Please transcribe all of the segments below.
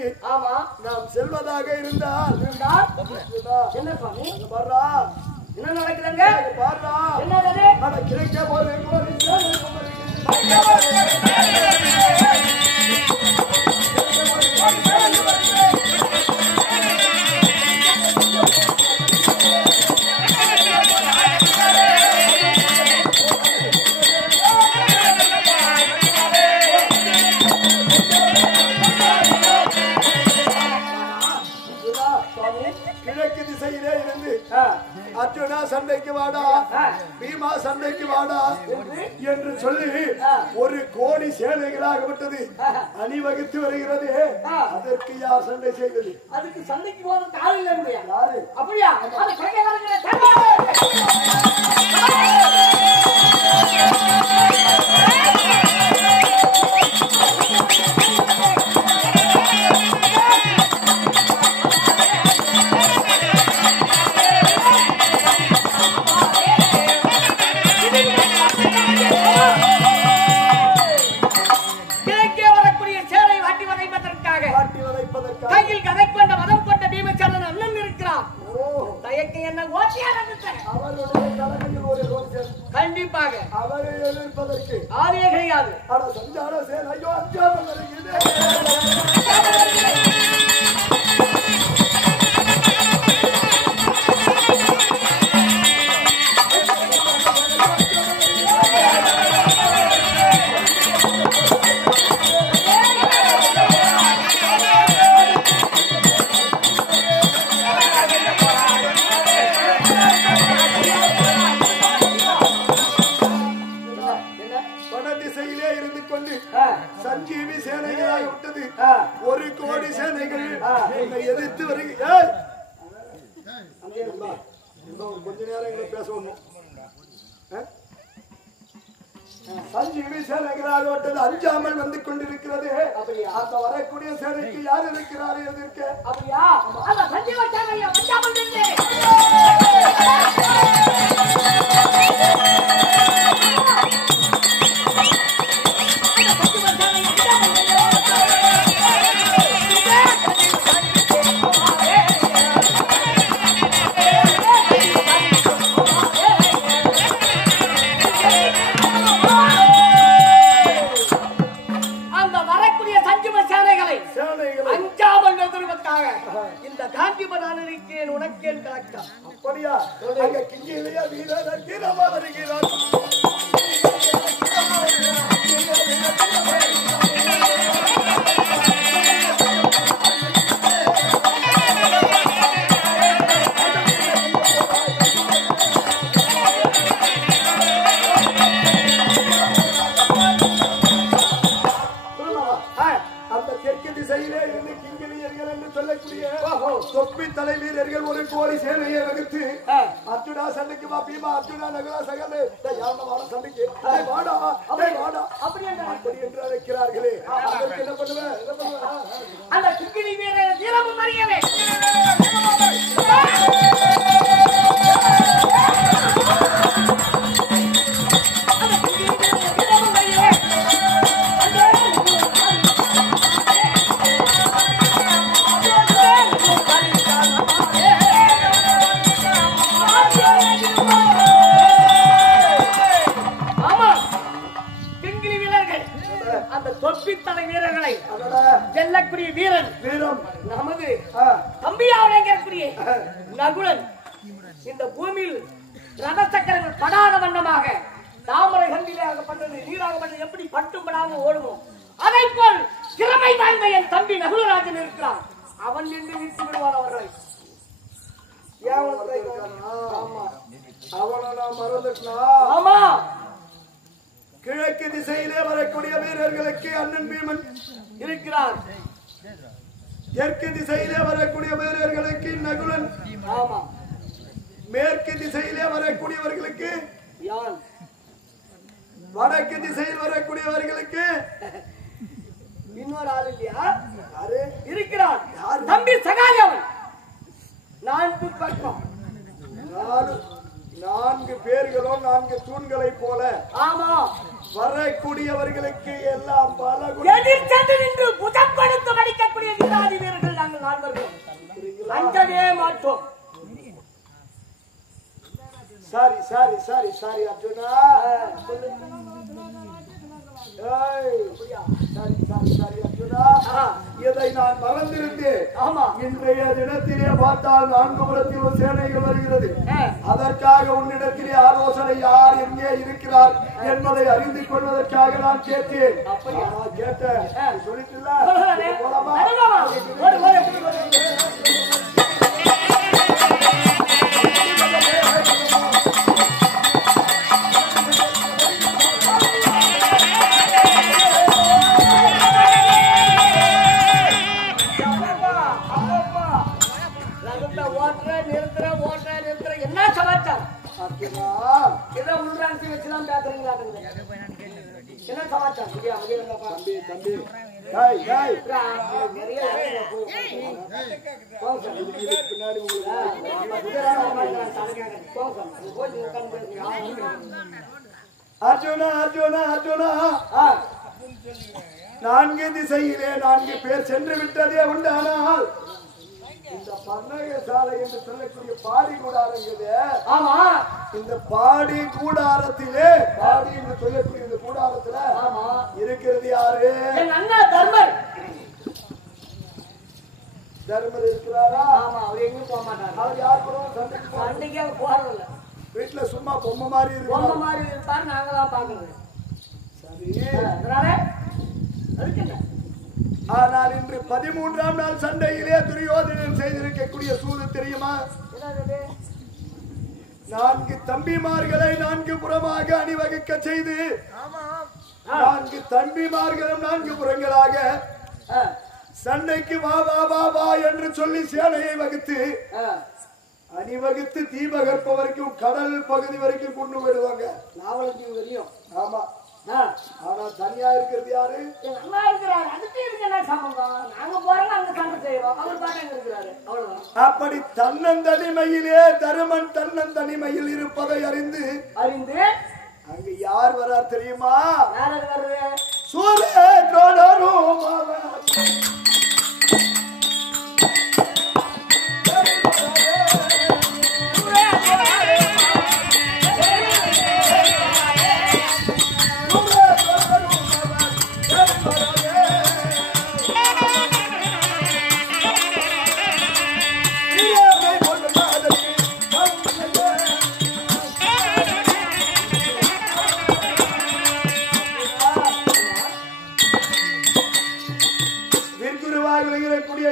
நோக்கி ஆமா நாம் செல்வதாக இருந்தால் என்ன சுவாமி பாருடா என்ன நடக்குதுங்க பாருடா என்னது அட கிடைக்க போறே கிழக்கு திசையிலே இருந்து அர்ஜுனா சண்டைக்கு வாடா பீமா சண்டைக்கு வாடா என்று சொல்லி 1 கோடி சேனைகளாக விட்டது அணிவகுத்து வருகிறது. அதற்கு யார் சண்டை செய்தது? அதுக்கு சண்டைக்கு போறதுக்கு ஆள் இல்ல முடியா யாரு? அப்படியா அது சண்டைக்காரங்க கையில் கதை கொண்ட மதம் கொண்ட பீமசேனன் அண்ணன் இருக்கிறார். தயக்கம் என்ன கண்டிப்பாக அவரை எதிர்ப்பதற்கு ஆளே கிடையாது. சஞ்சார சேனை ஐயோ அஞ்சாமல் வருகிறது. சஞ்சீவி சேனைகளாக விட்டது 1 கோடி சேனைகள் என்னை எதிர்த்து வருகிறார். கொஞ்ச நேரம் எங்களை பேச ஒண்ணும். சஞ்சீவி சேனைகளாக விட்டது அஞ்சாமல் வந்து கொண்டிருக்கிறது. அந்த வரக்கூடிய சேனைக்கு யார் இருக்கிறார் எதிர்க்க? அப்படியா சஞ்சீவ சேனை அஞ்சாமல் இந்த காந்திமரான இருக்கிறேன் உனக்கேன் கலக்கம். அப்படியா அங்க கிங்கிலேயே வீரர் கீரமா வருகிறார். அந்த தெற்கு திசையிலே இருந்து கிங்கிலியர்கள் என்று சொல்லக்கூடிய தொப்பி தலை வீரர்கள் 1 கோடி சேனையை வகுத்து அர்ஜுனா சண்டைக்கு வா பீமா அர்ஜுனா நகுலா சகலே யாருமான சண்டைக்கு வாடா வாடா அப்படி என்று அழைக்கிறார்களே. அதற்கு என்ன பண்ணுவேன்? அந்த கிங்கிலி வீரர் வீரமும் அறியவே தொப்பித்தலை வீரர்களை செல்லக்கூடிய வீரன் நமது தம்பியாவளையக்கூடிய நகுலன் இந்த பூமியில் ரத சக்கரங்கள் படாத வண்ணமாக தாமரை கண்டிலாகப்பட்டது நீராகப்பட்டது எப்படி பட்டும்படாமல் ஓடுமோ அதை போல் திறமை வாய்ந்த என் தம்பி நகுலராஜன் இருக்கிறான். அவன் என்று வீட்டு விடுவான் அவர்களை. அவனை நான் மறந்துட்டா? ஆமா கிழக்கு திசையிலே வரக்கூடிய வீரர்களுக்கு அண்ணன் பீமன் இருக்கிறார். தெற்கு திசையிலே வரக்கூடிய வீரர்களுக்கு நகுலன். ஆமா மேற்கு திசையிலே வரக்கூடியவர்களுக்கு யான். வடக்கு திசையில் வரக்கூடியவர்களுக்கு இன்னொரு ஆள் இல்லையா? இருக்கிறான் தம்பி சகாயவன். 4 பக்கம் 4 பேர்களும் 4 தூண்களை போல. ஆமா வரக்கூடியவர்களுக்கு எல்லாம் பல எதிர் சென்று நின்று புதம் கொடுத்து மடிக்கக்கூடிய வீராதி விட்டோம். Sorry sorry sorry sorry Arjuna. Sorry sorry sorry Arjuna. இதை நான் மறந்திருந்தேன். ஆமா, இன்றைய தினத்திலே பார்த்தால் 4 புறத்திலும் சேனைகள் வருகிறது. அதற்காக உன்னிடத்திலே ஆலோசனை யார் எங்கே இருக்கிறார் என்பதை அறிந்து கொள்வதற்காக நான் கேட்டேன். கேட்டேன் சொல்லிட்டு என்ன சமாச்சாரம்? ஏதோ முன்றாசி வச்சுதான் பேசுறீங்களா? என்ன சமாச்சாரம்? தம்பி தம்பி பின்னாடி அர்ஜுனா அர்ஜுனா அர்ஜுனா 4 திசையிலே 4 பேர் சென்று விட்டதே உண்டானால் இந்த பன்னக சாலை என்று சொல்லக்கூடிய பாடி கூடாரம் இருக்குது. ஆமா, இந்த பாடி கூடாரத்திலே பாடி என்று சொல்லக்கூடிய இந்த கூடாரத்துல ஆமா இருக்கிறது யாரு? என் அண்ணா தர்மர். தர்மர் இருக்கிறாரா? ஆமா, அவர் எங்கேயும் போக மாட்டார். அவர் யார் கூட சண்டைக்கு அவர் போறதில்ல. வீட்டுல சும்மா பொம்மை மாதிரி இருக்கு. பொம்மை மாதிரி இருப்பார், நாங்க தான் பாக்குறது. சரி, அதனால அதுக்கு என்ன? ஆனால் இன்று 13ஆம் நாள் சண்டையிலே துரியோதனன் செய்திருக்கக்கூடிய சூது தெரியுமா? 4 தம்பிமார்களை 4 புறமாக அணிவகுக்க செய்து 4 தம்பிமார்களும் 4 புறங்களாக சண்டைக்கு வா வா வா வா என்று சொல்லி சேனையை வகுத்து அணிவகுத்து தீபகற்ப வரைக்கும் கடல் பகுதி வரைக்கும் கொண்டு போயிடுவாங்க. நாவலத்தீவு வரையும். ஆமா, ஆனா தனியா இருக்கிறது யாரு? அண்ணா இருக்கிறாரு. அதுக்கு இருக்கு என்ன சம்பந்தம்? நாங்க போறோம், அங்க சண்டை செய்வோம். அவர் பாட்டு எங்க இருக்கிறாரு, அவ்வளவுதான். அப்படி தன்னந்தனிமையிலே தருமன் தன்னந்தனிமையில் இருப்பதை அறிந்து அங்க யார் வரார் தெரியுமா? யார் வருது? சூரேந்திரனும்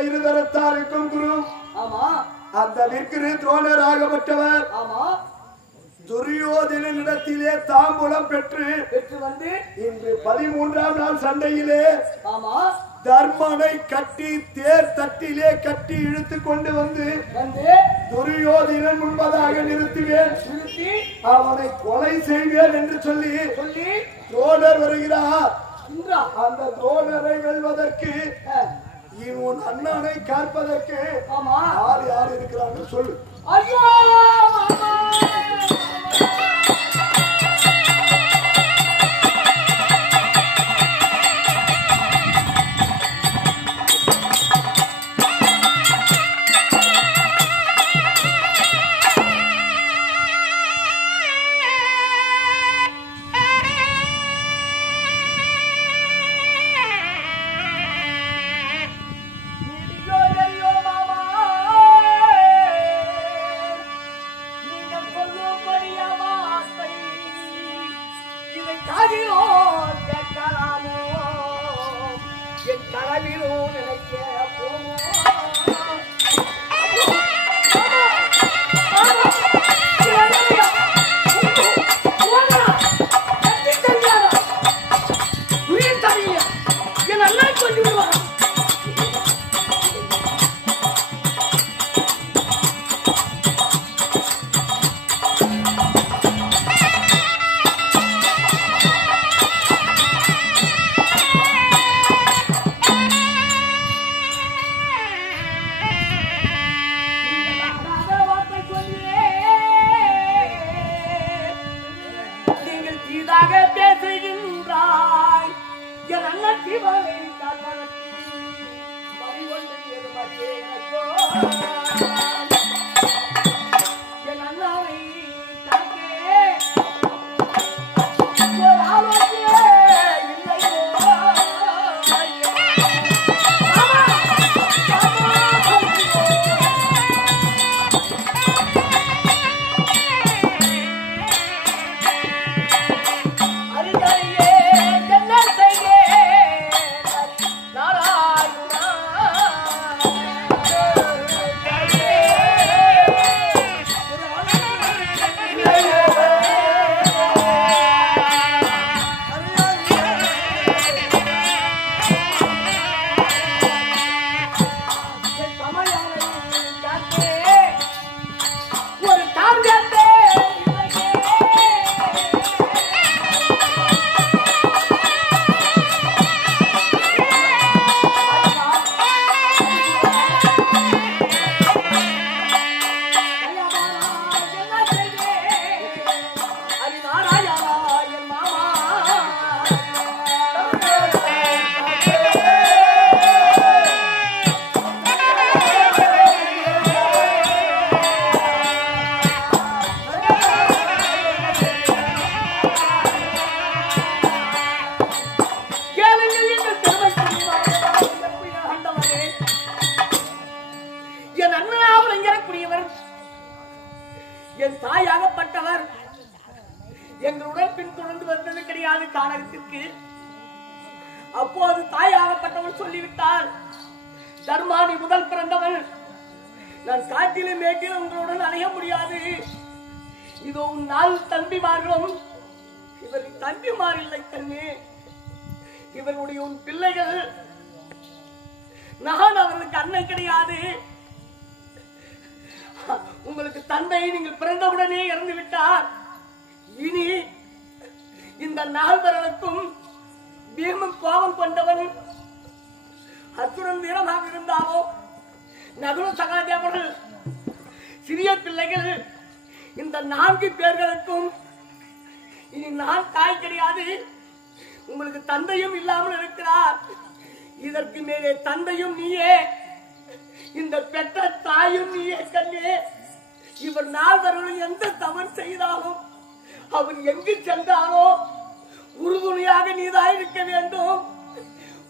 இருதரத்தாருக்கும் குரு. ஆமா, அந்த விற்கிரு துரோணராகப்பட்டவர். ஆமா, துரியோதனிடத்திலே தாம்பூலம் பெற்று வந்து இன்று 13ஆம் நாள் சண்டையிலே ஆமா தர்மனை கட்டி தேர் தட்டிலே கட்டி இழுத்து கொண்டு வந்து துரியோதனன் முன்பதாக நிறுத்துவேன், அவனை கொலை செய்வேன் என்று சொல்லி துரோணர் வருகிறார். அந்த துரோணரை வெல்வதற்கு இவன் அண்ணனை காப்பதற்கு யார் யார் இருக்கிறான்னு சொல்லு. ஐயோ என் தாயாகப்பட்டவர் எங்களுடன் பின்தொடர்ந்து வந்தது கிடையாது காலகத்திற்கு. அப்போது தாயாகப்பட்டவள் சொல்லிவிட்டார், தர்மா நீ முதல் பிறந்தவள், நான் காட்டிலும் மேட்டிலும் உங்களுடன் அலைய முடியாது. இதோ உன் 4 தம்பிமார்களும் இவர் தம்பிமார் இல்லை கண்ணே, இவருடைய உன் பிள்ளைகள். நான் அவர்களுக்கு அன்னை கிடையாது. உங்களுக்கு தந்தை நீங்கள் பிறந்தவுடனே இறந்து விட்டார். இனி இந்த 4 பீமன் கோபம் கொண்டவன் அத்துடன் வீரமாக இருந்தாலோ நகுல சகாதேவர்கள் சிறிய பிள்ளைகள். இந்த 4 பேர்களுக்கும் இனி நான் தாய் கிடையாது. உங்களுக்கு தந்தையும் இல்லாமல் இருக்கிறார். இதற்கு மேலே தந்தையும் நீயே, இந்த பெற்ற தாயும் நீயே கண்ணே. இவர் 4 எந்த தவறு செய்தாலும் அவன் எங்கு சென்றாலோ உறுதுணையாக நீதான் இருக்க வேண்டும்.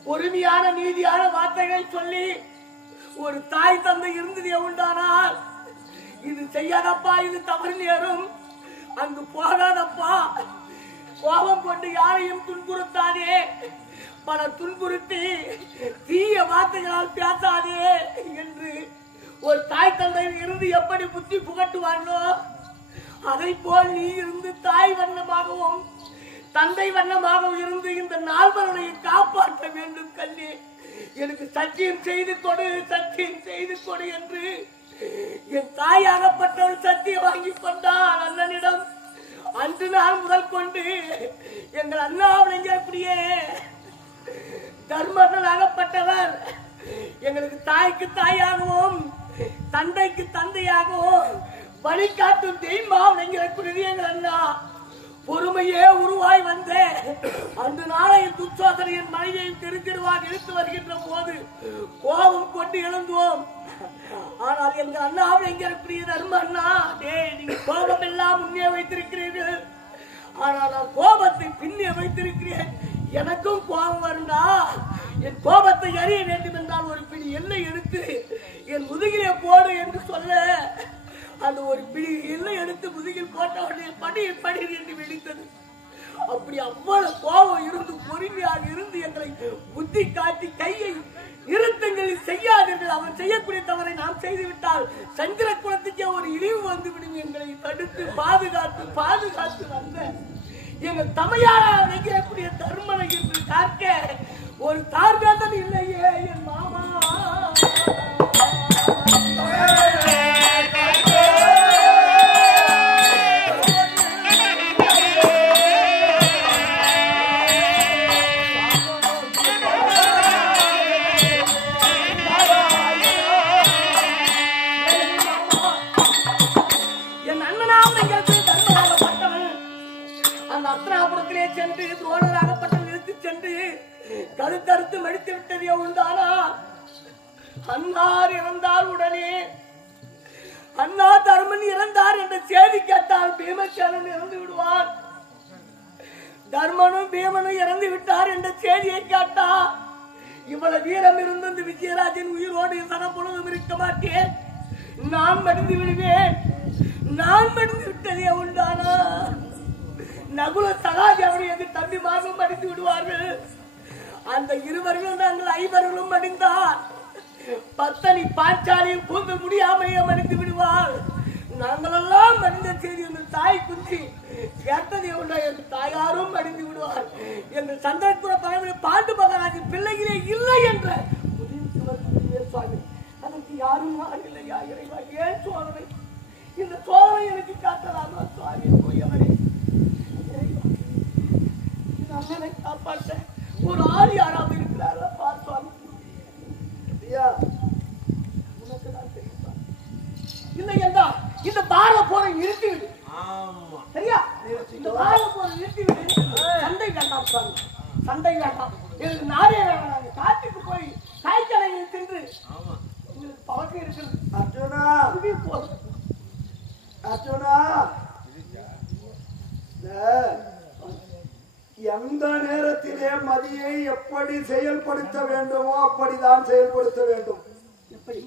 பொறுமையான நீதியான வார்த்தைகளை சொல்லி ஒரு தாய் தந்தை இருந்ததே உண்டானால், இது செய்யாதப்பா, இது தவறு நேரும், அங்கு போகாதப்பா, கோபம் கொண்டு யாரையும் துன்புறுத்தாதே, பல துன்புறுத்தி தீய வார்த்தைகளால் பேசாதே என்று ஒரு தாய் தந்தை இருந்து எப்படி புத்தி புகட்டுவார்களோ அதை போல் நீ இருந்து தாய் வண்ணமாகவும் தந்தை வண்ணமாகவும் இருந்து இந்த 4 காப்பாற்ற வேண்டும் கண்ணே. எனக்கு சத்தியம் செய்து கொடு, சத்தியம் செய்து கொடு என்று என் தாயாகப்பட்டவள் சத்தியம் வாங்கி கொண்டார் அண்ணனிடம். அன்று நாள் முதல் கொண்டு எங்கள் அண்ணாவிலேயே தர்மர்களாகப்பட்டவர் எங்களுக்கு தாய்க்கு தாயாகவும் தந்தைக்கு தந்தையாகவும் வழிகாட்டும் தெய்வம் எங்கள் அண்ணா. பொறுமையே உருவாய் வந்த அந்த நாளையில் துச்சோதனையின் மனைவியையும் திருத்திடுவாக இழுத்து வருகின்ற போது கோபம் கொண்டு எழுந்தோம். ஆனால் எங்கள் அண்ணாவை எங்க தர்ம அண்ணா, நீங்க கோபம் எல்லாம் முன்னே வைத்திருக்கிறீர்கள், ஆனால் நான் கோபத்தை பின்னே வைத்திருக்கிறேன். எனக்கும் கோபம் வருண்டா, என் கோபத்தை அறிய வேண்டும் என்றால் ஒரு பிடி எண்ணெய் எடுத்து என் முதுகிலே போடு என்று சொல்ல, அந்த ஒரு பிடி எண்ணெய் எடுத்து முதுகில் போட்டவுடனே படியில் படியில் என்று வெடித்தது. அப்படி அவ்வளவு கோபம் இருந்து பொறுமையாக இருந்து எங்களை புத்தி காட்டி கையை நிறுத்தங்களில் செய்யாதீர்கள். அவன் செய்யக்கூடிய தவறை நாம் செய்துவிட்டால் சந்திர குலத்துக்கே ஒரு இழிவு வந்துவிடும். எங்களை தடுத்து பாதுகாத்து பாதுகாத்து வந்த எங்கள் தமையாராக நினைக்கக்கூடிய தர்மனை என்று காக்க ஒரு தார்காதன் இல்லையே என் மாமா. சென்று தோழராகப்பட்ட நிறுத்தி சென்று கருத்தறுத்து மடித்து விட்டதே உண்டானா, அன்னார் இறந்தார் உடனே அண்ணா தர்மன் இறந்தார் என்ற செய்தி கேட்டால் பீமசேனன் இறந்து விடுவார். தர்மனும் பீமனும் இறந்து விட்டார் என்ற செய்தியை கேட்டா இவ்வளவு வீரம் இருந்து இந்த விஜயராஜன் உயிரோடு சன பொழுதும் இருக்க மாட்டேன், நான் மடிந்து விடுவேன். நான் மடிந்து விட்டதே உண்டானா, நகுல சகாதேவரை எதிர் தம்பிமார்களும் அடித்து விடுவார்கள். அந்த இருவர்களும் நாங்கள் 5 அடிந்தார். பத்தனி பாஞ்சாலியும் பூந்து முடியாமலே மடிந்து விடுவார். நாங்களெல்லாம் மடிந்த செய்தி எங்கள் தாய் குந்தி கேட்டதை உண்டா, எங்கள் தாயாரும் மடிந்து விடுவார். எங்கள் சந்திரபுர பரம்பரை பாண்டு மகாராஜின் பிள்ளைகளே இல்லை என்ற சுவாமி, அதற்கு யாரும் இல்லையா இறைவா, ஏன் சோதனை? இந்த சோதனை எனக்கு காட்டலாமா சுவாமி? போயவரே அண்ணனை காப்பாற்ற ஒரு ஆள் யாராவது இருக்கிறாரா பார்த்தாலும் உனக்கு தான் தெரியுமா? இல்லை என்றால் இந்த பாரத போரை நிறுத்திவிடு. சரியா? இந்த பாரத போரை நிறுத்திவிடு. சண்டை வேண்டாம் சுவாமி, சண்டை வேண்டாம். எனக்கு நாடே வேண்டாம். காட்டுக்கு போய் காய்ச்சலையில் சென்று உங்களுக்கு பழக்கம் இருக்கிறது. அர்ஜுனா, அர்ஜுனா, எந்த நேரத்திலே மதியை எப்படி செயல்படுத்த வேண்டுமோ அப்படிதான் செயல்படுத்த வேண்டும். எப்படி?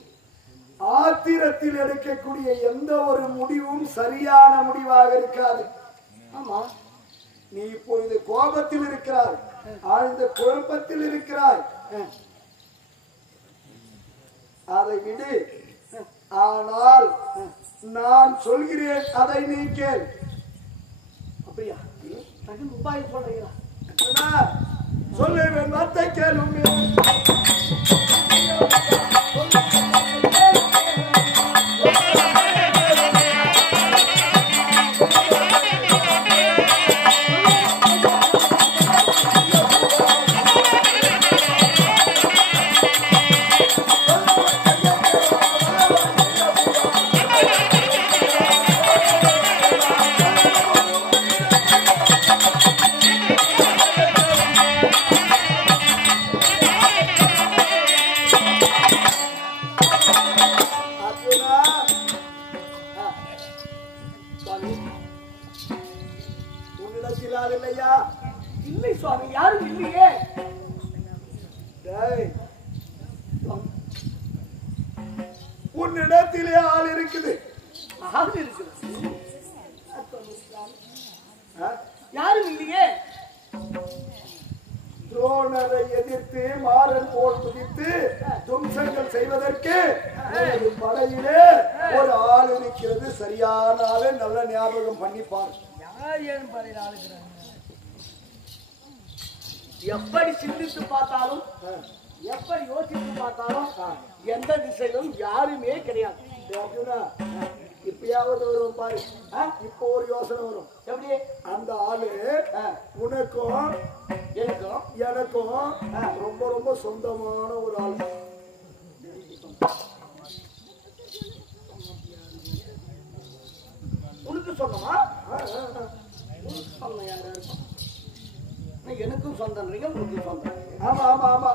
ஆத்திரத்தில் எடுக்கக்கூடிய எந்த ஒரு முடிவும் சரியான முடிவாக இருக்காது. ஆமா, நீ இப்பொழுது கோபத்தில் இருக்கிறாய், ஆழ்ந்த குழப்பத்தில் இருக்கிறாய், அதை விடு. ஆனால் நான் சொல்கிறேன், அதை நீ கேள். அப்படியா? உபாயம் சொல்றீங்களா? சொல்லுவேன், வார்த்தை கேளும். இல்லை சுவாமி, யாரும் இல்லையே. உன்னிடத்திலே ஆள் இருக்குது. ஆள் இருக்குது, யாரும் இல்லையே. துரோணரை எதிர்த்து மாறன் போல் துதித்து தும்சங்கள் செய்வதற்கு படையிலே ஒரு ஆள் இருக்கிறது. சரியான ஆளு, நல்ல ஞாபகம் பண்ணிப்பார். எப்படி சிந்தித்து பார்த்தாலும், எப்படி யோசித்து பார்த்தாலும் எந்த திசையிலும் யாருமே கிடையாது. இப்பயாவது வரும் பாரு. இப்போ ஒரு யோசனை வரும். எப்படி? அந்த ஆளு உனக்கும் எனக்கும் ரொம்ப ரொம்ப சொந்தமான ஒரு ஆள். உனக்கு சொந்தமா? சொந்தம் யாரா இருக்கும்? எனக்கும் சொந்தம்ன்றீங்க, உங்களுக்கு சொந்தம். ஆமா ஆமா ஆமா,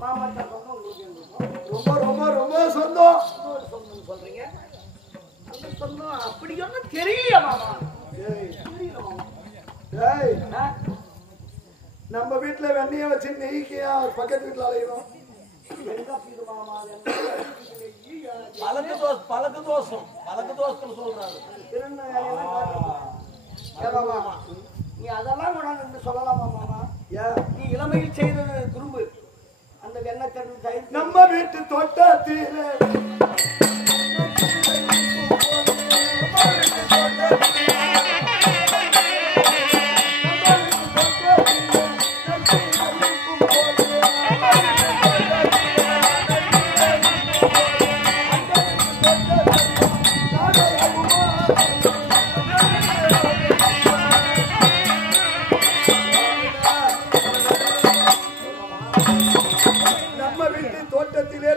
மாமாட்ட சொந்தம், உங்களுக்கு ரொம்ப ரொம்ப ரொம்ப சொந்தம். சொந்தம் சொல்றீங்க. அந்த சொந்தம் அப்படி ஒன்றும் தெரியல மாமா. தெரியல மாமா. நம்ம வீட்டுல வெண்ணைய வச்சு நெய்க்கியா பக்கத்து வீட்டுல அலையணும். பழக்க தோஷம் சொல்றாங்க. நீ அதெல்லாம் கொண்டாந்து சொல்லலாமா மாமா? நீ இளமையில் செய்தது குறும்பு. அந்த வெண்ணெய் தண்ணி நம்ம வீட்டு தோட்டத்திலே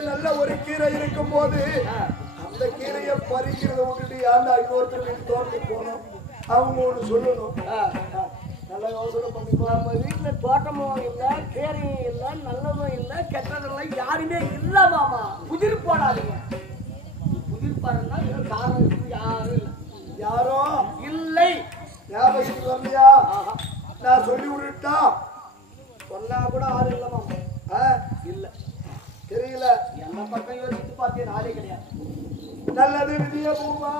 நல்ல ஒரு கீரை இருக்கும் போது அந்த கீரையை பறிக்கிறத விட்டுட்டு யாருந்தா இன்னொருத்தர் வீட்டு தோட்டத்துக்கு போகணும். அவங்க ஒண்ணு சொல்லணும். நல்லா யோசனை பண்ணிக்கலாம். நம்ம வீட்டுல தோட்டமும் இல்லை, கீரையும் இல்லை, நல்லதும் இல்லை, கெட்டதும் இல்லை, யாருமே இல்ல மாமா. புதிர் போடாதீங்க. புதிர் பாருன்னா காரணம் இருக்கு, யாரும் இல்லை. யாரோ இல்லை. ஞாபகத்துக்கு வரலையா? நான் சொல்லி விட்டுட்டா சொன்னா கூட ஆறு இல்லை மாமா. இல்ல தெரியல. எல்லா பக்கம் யோசித்து பார்த்தேன், ஆளே கிடையாது. நல்லது விதிய பூமா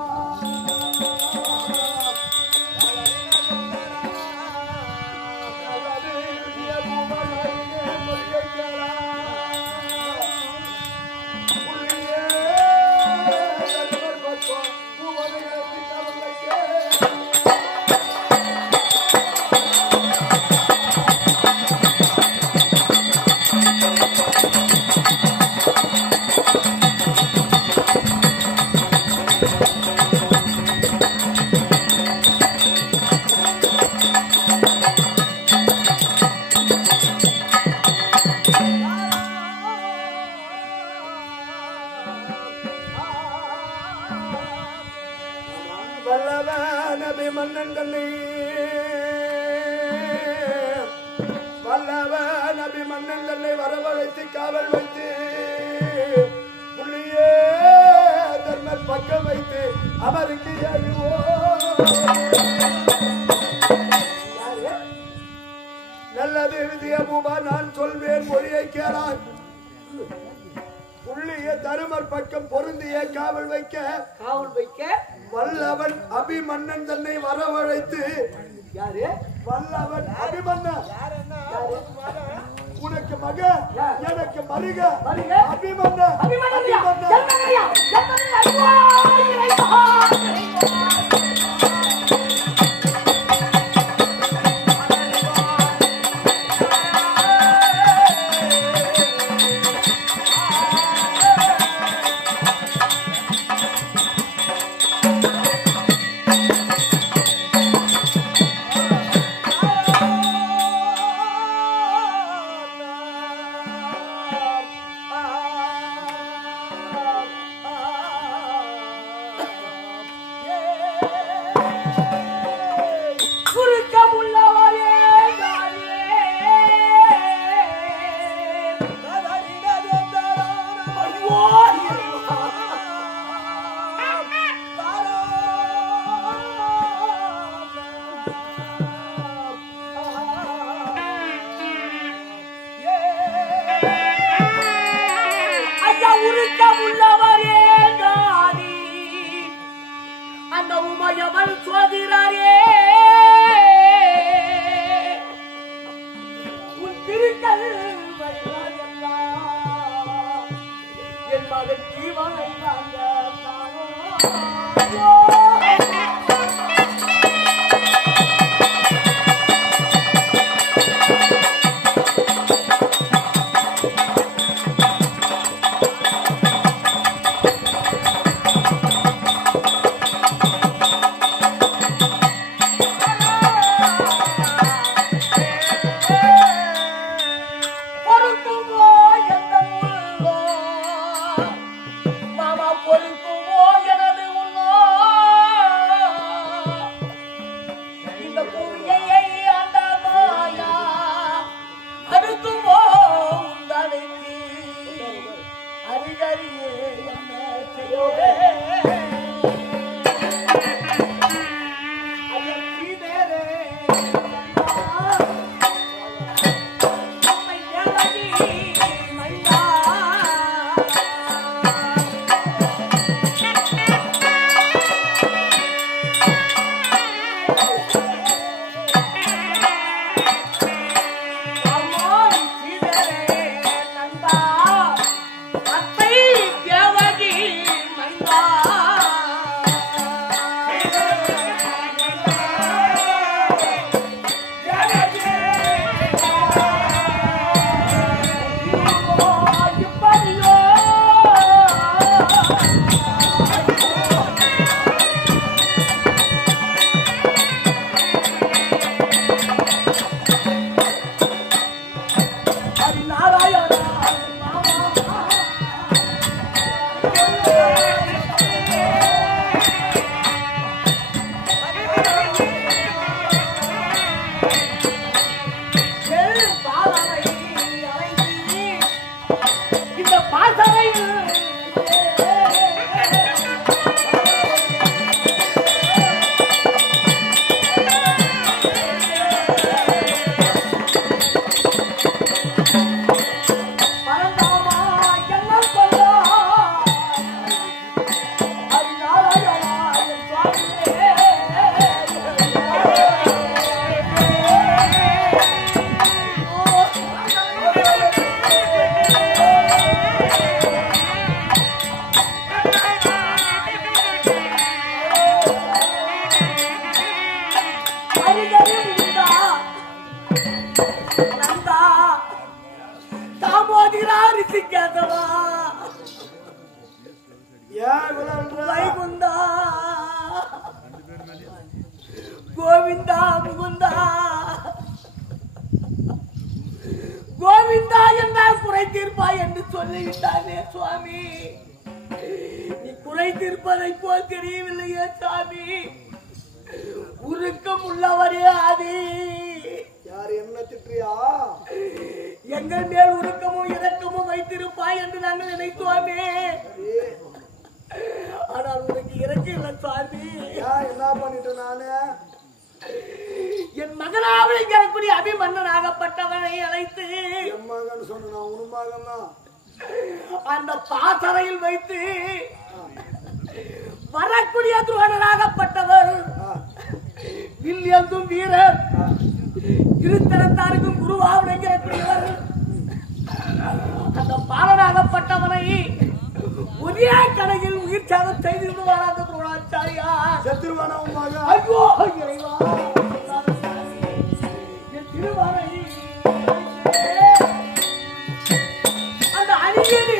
வரவழைத்து காவல் வைத்து புள்ளியே தர்மர் பக்கம் வைத்து அவருக்கு நல்லது விதிய பூபா நான் சொல்வேன் மொழியை கேளாய். புள்ளிய நம்முடைய தருமர் பக்கம் பொருந்திய காவல் வைக்க வல்லவன் அபிமன்னன் தன்னை வரவழைத்து யாரு வல்லவன் அபிமன்னன் உனக்கு மக எனக்கு மருக அபிமன்னன் கோவிந்தா முகுந்தா கோவிந்தா என்ன குறை தீர்ப்பாய் என்று சொல்லிவிட்டானே சுவாமி. நீ குறை தீர்ப்பதை போல் தெரியவில்லையே சாமி. உருக்கம் உள்ளவரே ஆதி. யார் என்ன திட்டியா? எங்கள் மேல் உருக்கமும் இரக்கமும் வைத்திருப்பாய் என்று நாங்கள் நினைத்தோமே. ஆனால் உனக்கு இறக்க இல்லை சாமி. என்ன பண்ணிட்டு நானு என் மகனாக இருக்கக்கூடிய அபிமன்னனாகப்பட்டவனை அழைத்து என் மகன் சொன்ன உன் மகன் தான் அந்த பாசறையில் வைத்து வரக்கூடிய துரோணராகப்பட்டவர் வில்லியந்தும் வீரர் இருத்தரத்தாருக்கும் குருவாவுடையவர் அந்த பாலனாகப்பட்டவனை ஒரே கடையில் உயிர் சாதம் செய்திருந்தார் அந்த துரோணாச்சாரியா சத்ருவானவமாக ஐயோ இறைவா என் திருவானை அந்த அணியில்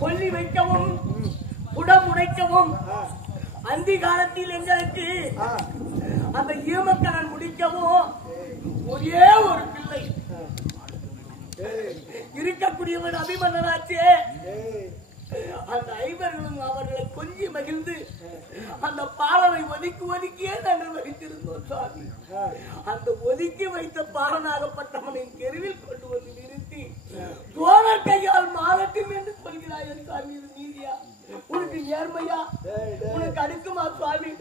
கொல்லி வைக்கவும் புடம் உடைக்கவும் அந்தி காலத்தில் எங்களுக்கு அந்த ஈமக்கடன் முடிக்கவும் ஒரே ஒரு பிள்ளை இருக்கக்கூடியவன் அபிமன்னனாச்சே. அந்த ஐவர்களும் அவர்களை கொஞ்சி மகிழ்ந்து அந்த பாலனை ஒதுக்கியே நாங்கள் வைத்திருந்தோம் சுவாமி. அந்த ஒதுக்கி வைத்த பாலனாகப்பட்டவனை தெருவில் கொண்டு வந்து நிறுத்தி தோழர் கையால் மாறட்டும் என்று சொல்கிறாய் சுவாமி. இது நீதியா? உனக்கு நேர்மையா? உனக்கு அடுக்குமா சுவாமி?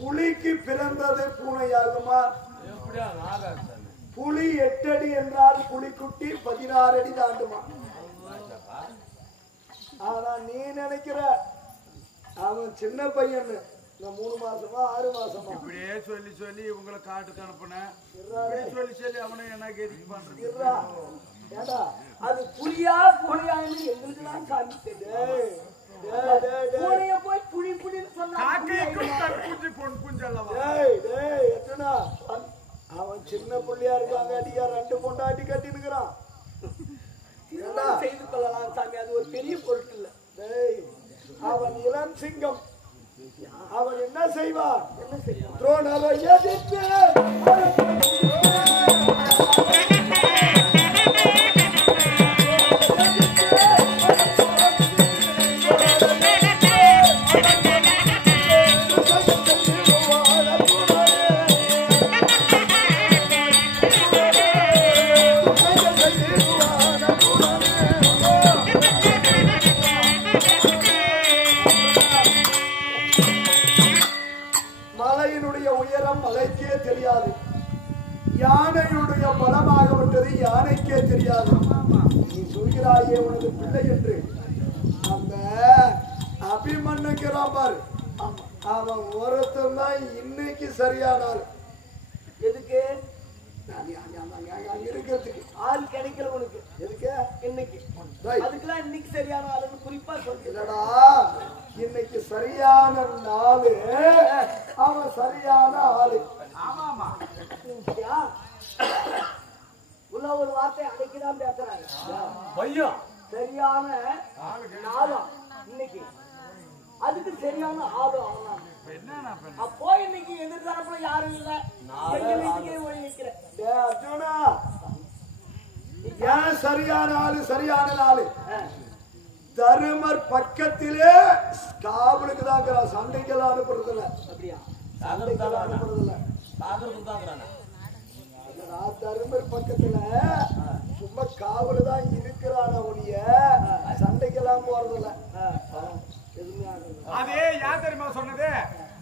புலிக்கு பிறந்தது பூனையாகுமா? புலி 8 அடி என்றால் புலிக்குட்டி 16 அடி தாண்டுமா? ஆனா நீ நினைக்கிற அவன் சின்ன பையன் 3 மாசமா 6 மாசமா இப்படியே சொல்லி சொல்லி இவங்களை காட்டுக்கு அனுப்புனேன். சொல்லி அவனை என்ன கேட்டு பண்றது? அது புலியா பூனையான்னு எங்களுக்கு தான் காமிச்சது. பூனைய போய் புலி புலின்னு சொன்னா அவன் சின்ன புள்ளியா இருக்காங்க. அடியா 2 பொண்டாட்டி கட்டி நிக்கிறான். செய்து கொள்ளலாம் சாமி, அது ஒரு பெரிய பொருட்டு இல்ல. அவன் இளம் சிங்கம். அவன் என்ன செய்வான்? துரோணரை எதிர்த்து மலையினுடைய உயரம் மலைக்கே தெரியாது. யானையுடைய பலமாகப்பட்டது யானைக்கே தெரியாது. நீ சொல்கிறாயே உனது பிள்ளை என்று. அந்த அபிமன்னுக்கிறான் பாரு, அவன் ஒருத்தன் தான் இன்னைக்கு சரியானார். எதுக்கு இருக்கிறதுக்கு ஆள் கிடைக்கல உனக்கு? எதுக்கு இன்னைக்கு? அதுக்கெல்லாம் இன்னைக்கு சரியான ஆளுன்னு குறிப்பா சொல்லடா. இன்னைக்கு சரியான நாளு, அவன் சரியான ஆளு. ஆமாமா உள்ள ஒரு வார்த்தை அன்னைக்குதான் பேசுறாங்க. பையன் சரியான நாளும் இன்னைக்கு, அதுக்கு சரியான ஆளும் அவன். அப்போ இன்னைக்கு எதிர்த்தரப்புல யாரும் இல்ல, எங்க வீட்டுக்கே ஓடி நிக்கிறேன். அர்ஜுனா, ஏன் சரியான ஆளு? சரியான நாளு தருமர் பக்கத்திலே காவலுக்கு தான், சண்டைக்கெல்லாம் அனுப்புறது இல்ல. அப்படியா? சண்டைக்கெல்லாம் அனுப்புறது இல்ல. தருமர் பக்கத்துல சும்மா காவலு தான் இருக்கிறான ஒழிய சண்டைக்கெல்லாம் போறது இல்ல. அதே யார் தெரியுமா சொன்னது?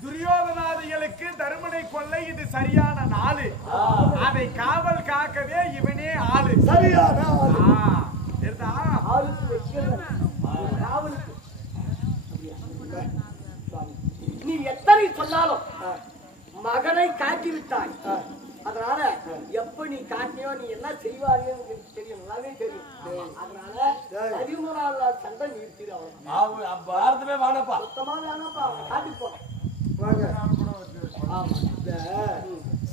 துரியோதனாதிகளுக்கு தருமனை கொல்ல இது சரியான நாளு, அதை காவல் காக்கவே இவனே ஆளு. சரியான ஆளு. ஆளுக்கு வைக்கிறது காவலுக்கு. நீ எத்தனை சொன்னாலும் மகனை காட்டி விட்டாய். அதனால எப்ப நீ காட்டியோ நீ என்ன செய்வாருன்னு எனக்கு தெரியும், நல்லாவே தெரியும். அதனால 13ஆம் நாள் சண்டை நிறுத்திடு. அவ்வளவு பாரதமே வானப்பா, சுத்தமா வேணாப்பா, காட்டிட்டு போ. வாங்க. இந்த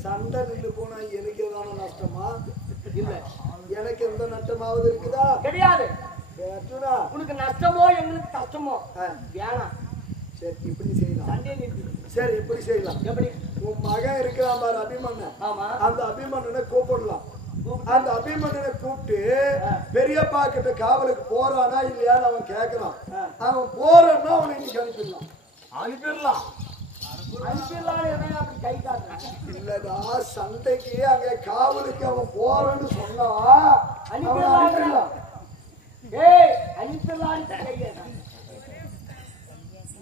சண்டை நின்று போனா எனக்கு ஏதான நஷ்டமா? இல்ல, எனக்கு எந்த நஷ்டமாவது இருக்குதா? கிடையாது. அர்ஜுனா, உனக்கு நஷ்டமோ எங்களுக்கு கஷ்டமோ வேணாம். சரி இப்படி செய்யலாம். சண்டையை நிறுத்திடு. சரி இப்படி செய்யலாம். எப்படி? உன் மகன் இருக்கிறான் பாரு அபிமன்னன், ஆமா, அந்த அபிமன்னனை கூப்பிடலாம். அந்த அபிமன்னனை கூப்பிட்டு பெரியப்பா கிட்ட காவலுக்கு போறானா இல்லையான்னு அவன் கேட்கறான். அவன் போறான்னா அவனை இன்னைக்கு அனுப்பிடலாம். அனுப்பிடலாம். அனுப்பிடலாம். என்ன அப்படி கை காட்டுறான்? இல்லடா, சண்டைக்கு அங்க காவலுக்கு அவன் போறான்னு சொன்னா அனுப்பிடலாம். ஏய், அனுப்பிடலாம். கையேடா,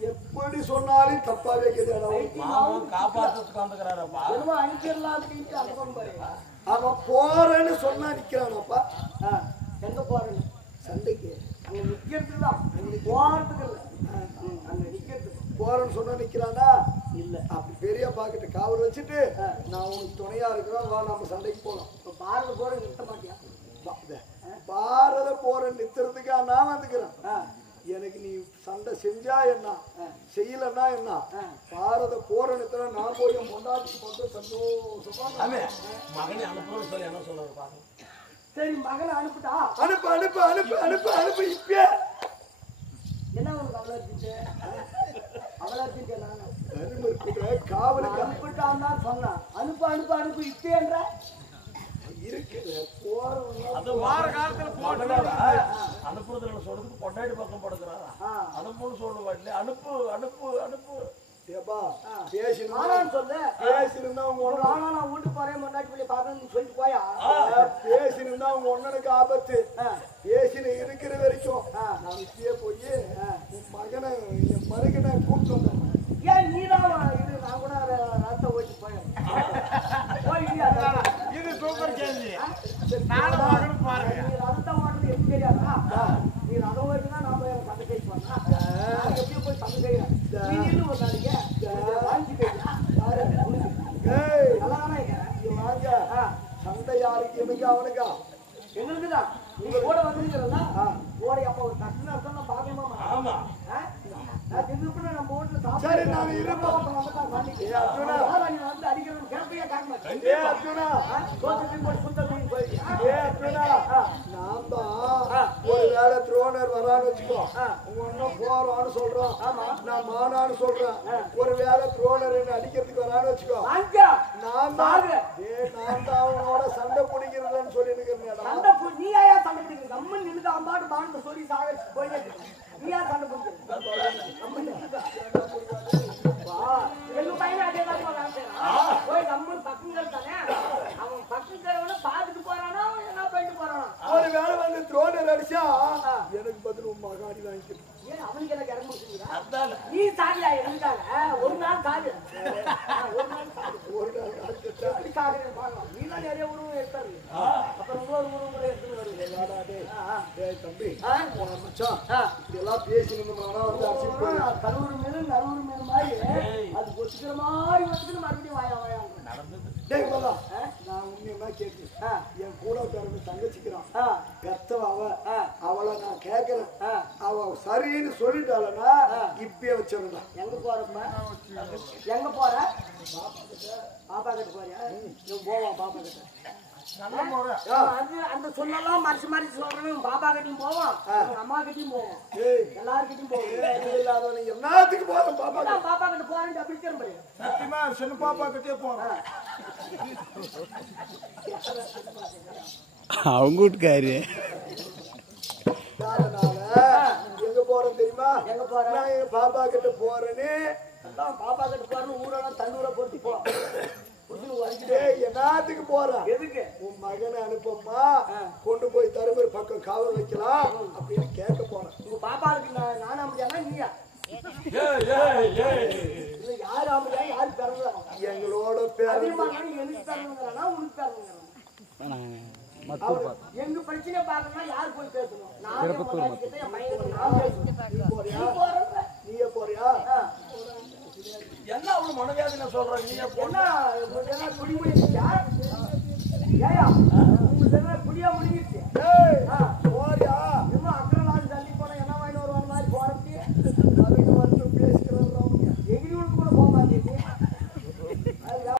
எப்படி சொன்னாலும் தப்பாவே கேட்கலாம். காப்பாத்துறதுக்கு வந்துக்கிறாரப்பா. என்னமோ அனுப்பிடலாம் அப்படின்ட்டு அனுப்பம் பாருங்க. அவன் போறேன்னு சொன்னா நிக்கிறானப்பா. எங்க போறேன்னு சண்டைக்கு அங்க நிக்கிறதுதான், அங்க போறதுக்கு இல்ல, அங்க நிக்கிறதுக்கு. போறேன்னு சொன்னா நிக்கிறானா? இல்ல. அப்படி பெரியப்பா கிட்ட காவல் வச்சுட்டு நான் உனக்கு துணையா இருக்கிறோம், வா நம்ம சண்டைக்கு போலாம். இப்ப பாரத போற நிறுத்த மாட்டியா? பாரத போற நிறுத்துறதுக்கா நான் வந்துக்கிறேன். எனக்கு நீ சண்டை செஞ்சா என்ன, செய்யலன்னா என்ன, பாரத போற நிறுத்த நான் போய் கொண்டாடி போட்டு சந்தோஷமா மகனை அனுப்புறோம் சொல்லி என்ன சொல்றாரு பாருங்க. சரி, மகனை அனுப்பிட்டா? அனுப்பு அனுப்பு அனுப்பு அனுப்பு அனுப்பு. இப்ப என்ன உனக்கு அவ்வளவு இருந்துச்சு? அவ்வளவு இருந்துச்சு. நானும் காவலுக்கு அனுப்பிட்டான் தான் சொன்னான். அனுப்பு அனுப்பு அனுப்பு இப்பேன்ற இருக்குது. போறவங்க அது வார காலத்துல போட்டு அனுப்புறதுல சொல்றதுக்கு பொண்டாடி பக்கம் படுக்கிறாரா? அனுப்புன்னு சொல்லுவா இல்லையா? அனுப்பு அனுப்பு அனுப்பு. ஏப்பா பேசினா சொல்லு. பேசிருந்தா உங்க ஒண்ணு, ஆனா நான் வீட்டு போறேன் முன்னாடி போய் பாக்கணும்னு சொல்லிட்டு போயா? பேசிருந்தா உங்க ஒண்ணனுக்கு ஆபத்து. பேசின இருக்கிற வரைக்கும் நான் இப்பயே போய் உன் மகனை என் மருகனை கூப்பிட்டு வந்தேன். ஏன் நீதான் இது? நான் கூட ரத்த ஓட்டி போயேன். இது சூப்பர் கேள்வி. நானும் மகனும் பாருங்க. நீ ரத்தம் ஓட்டுறது எப்படி தெரியாதா? நீ ரதம் ஓட்டினா நாம சண்டை கை பண்ணா எப்படி போய் சண்டை செய்யறேன்? நீ நின்று ஒரு நாளைக்கு வாங்கி போயிடலாம். நல்லா தானே சண்டை யாருக்கு? எனக்கு அவனுக்கா? எங்களுக்குதான். நீங்க கூட வந்துருக்கிறல்ல, கூட அப்ப ஒரு கட்டுன அர்த்தம் நான் பாக்கணுமா? ஆமா. நான் திருப்பி நம்ம வீட்டுல சரி நான் இருப்போம். வந்து அடிக்கணும் கேட்பையா காக்க மாட்டேன். அர்ஜுனா, போயிடுச்சு. அர்ஜுனா, நான் தான் ஒரு வேலை துரோணர் வரான்னு வச்சுக்கோ, உங்க ஒன்னும் போறான்னு சொல்றான், நான் மானான்னு சொல்றேன். ஒரு வேலை துரோணர் என்ன அடிக்கிறதுக்கு வரான்னு வச்சுக்கோ, நான் தான் அவனோட சண்டை பிடிக்கிறதுன்னு சொல்லி இருக்கிறேன். நீ ஏயா சண்டை பிடிக்கிற? நம்ம நின்று அம்பாடு பாண்டு சொல்லி சாக போயிட்டு நீ ஏன் சண்டை பிடிக்கிற? எங்க பையன் அதே போய் நம்ம பக்கங்கள் தானே, அவன் பக்கங்கிறவன பாத்துட்டு போறானா என்ன பண்ணிட்டு போறானா? ஒரு வேலை வந்து துரோணர் அடிச்சா எனக்கு பதில் உன் மகாடி வாங்கிக்கிட்டு. ஏன் அவனுக்கு எனக்கு இறங்க முடிச்சுக்கிறா? நீ சாதியா இருந்தால ஒரு நாள் சாதி, ஒரு நாள் சாதி, ஒரு நாள் எப்படி சாகுறேன்னு பார்க்கலாம். நீ தான் நிறைய உருவம் எடுத்தாரு, அப்புறம் இன்னொரு உருவம் கூட எடுத்துன்னு வருது. தம்பி மச்சான் இப்படி எல்லாம் பேசினோம்னா வந்து கருவுறு மீன் நறுவுறு மீன் மாதிரி அது ஒத்துக்கிற மாதிரி ஒத்துக்கிட்டு மறுபடியும் வாயா வாயா நான் உண்மையா கேட்டு என் கூட பிறந்த தங்கச்சிக்கிறான் பெத்தவ அவளை நான் கேட்கிறேன். அவ சரின்னு சொல்லிட்டாளனா இப்பயே வச்சிருந்தான். எங்க போறப்ப எங்க போற? பாப்பா கிட்ட போறியா? போவான் பாப்பா கிட்ட. அந்த சொல்லலாம் மறைச்சு மறைச்சு சொல்றேன். பாப்பா கிட்டையும் போவான், அம்மா கிட்டையும் போவான், எல்லாருக்கிட்டையும் போவோம். எல்லாத்துக்கு போறோம். பாப்பா கிட்ட போறேன் அப்படி திரும்ப சத்தியமா சின்ன பாப்பா கிட்டே போறேன். அவங்க வீட்டுக்காரு எங்க போறோம் தெரியுமா? எங்க போறேன்? நான் எங்க பாப்பா கிட்ட போறேன்னு. பாப்பா கிட்ட போறேன்னு ஊரெல்லாம் தண்ணூரை பொறுத்து போ. என்னத்துக்கு போறான்? எதுக்கு? உன் மகனை அனுப்பமா கொண்டு போய் தருமபுரி பக்கம் காவல் வைக்கலாம் அப்படின்னு கேட்க போறேன். உங்க பாப்பாவுக்கு நானா முடியாதா நீயா? யாரு ஆம்பளையா யாரு பிறந்தா? எங்களோட எனக்கு பிறந்துங்கிறானா உனக்கு பிறந்துங்கிறானா? எங்க பிரச்சனை பாக்கணும்னா யாரு போய் பேசணும்? நான் என் பையனுக்கு நான் பேசணும். நீயே போறியா? என்ன ஒரு மனவியாதி நான் சொல்றேன் நீ என்ன உங்களுக்கு என்ன குடி முடிஞ்சிச்சா ஏயா உங்களுக்கு என்ன குடியா முடிஞ்சிச்சு